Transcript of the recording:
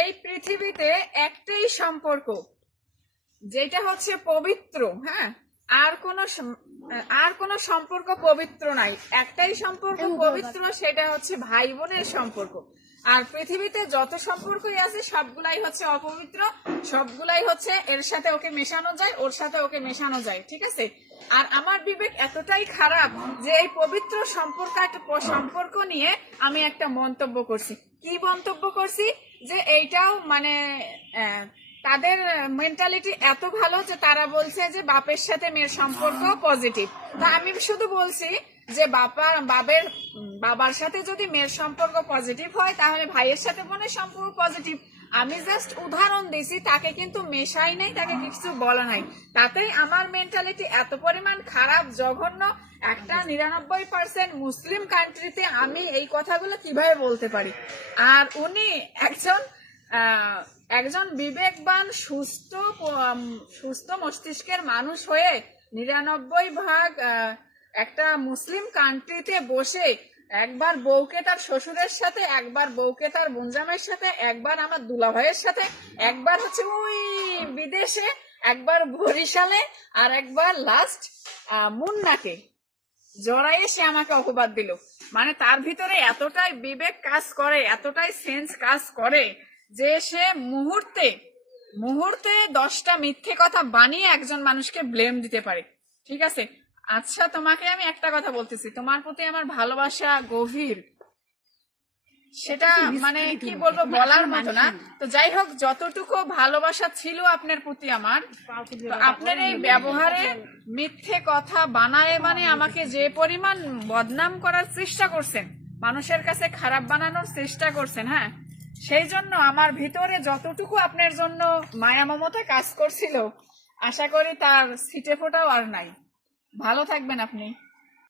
এই পৃথিবীতে একটাই সম্পর্ক যেটা হচ্ছে পবিত্র। হ্যাঁ, আর কোনো সম্পর্ক পবিত্র নাই। একটাই সম্পর্ক পবিত্র, সেটা হচ্ছে ভাই বোনের সম্পর্ক। আর পৃথিবীতে যত সম্পর্কই আছে সবগুলাই হচ্ছে অপবিত্র, সবগুলাই হচ্ছে এর সাথে ওকে মেশানো যায়, ওর সাথে ওকে মেশানো যায়। ঠিক আছে? আর আমার বিবেক এতটাই খারাপ যে এই পবিত্র সম্পর্ক নিয়ে আমি একটা মন্তব্য করছি। কি মন্তব্য করছি? যে এইটাও মানে তাদের মেন্টালিটি এত ভালো যে তারা বলছে যে বাপের সাথে মেয়ের সম্পর্ক পজিটিভ। তা আমি শুধু বলছি যে বাবার সাথে যদি মেয়ের সম্পর্ক পজিটিভ হয় তাহলে ভাইয়ের সাথে বোনের সম্পর্ক পজিটিভ। আমি জাস্ট উদাহরণ দিছি, তাকে কিন্তু মেশাই নাই, তাকে কিছু বলা নাই। তাতেই আমার মেন্টালিটি এত পরিমাণ খারাপ, জঘন্য। একটা 99% মুসলিম কান্ট্রিতে আমি এই কথাগুলো কিভাবে বলতে পারি? আর উনি একজন বিবেকবান সুস্থ মস্তিষ্কের মানুষ হয়ে 99% একটা মুসলিম কান্ট্রিতে বসে একবার বউকে তার শ্বশুরের সাথে, একবার বউকে তার বোনজামের সাথে, একবার আমার দুলাভাইয়ের সাথে, একবার হচ্ছে ওই বিদেশে, একবার বরিশালে, আর একবার লাস্ট মুন্নাকে জড়াইয়ে সে আমাকে অপবাদ দিল। মানে তার ভিতরে এতটাই বিবেক কাজ করে, এতটাই সেন্স কাজ করে যে সে মুহূর্তে 10টা মিথ্যে কথা বানিয়ে একজন মানুষকে ব্লেম দিতে পারে। ঠিক আছে? আচ্ছা, তোমাকে আমি একটা কথা বলতেছি, তোমার প্রতি আমার ভালোবাসা গভীর, সেটা মানে কি বলবো, বলার মতো না। তো যাই হোক, যতটুকু ভালোবাসা ছিল আপনার প্রতি আমার, আপনার এই ব্যবহারে মিথ্যে কথা বানায় মানে আমাকে যে পরিমাণ বদনাম করার চেষ্টা করছেন, মানুষের কাছে খারাপ বানানোর চেষ্টা করছেন, হ্যাঁ, সেই জন্য আমার ভিতরে যতটুকু আপনার জন্য মায়া মমতা কাজ করছিল, আশা করি তার ছিটে ফোটাও আর নাই। ভালো থাকবেন আপনি।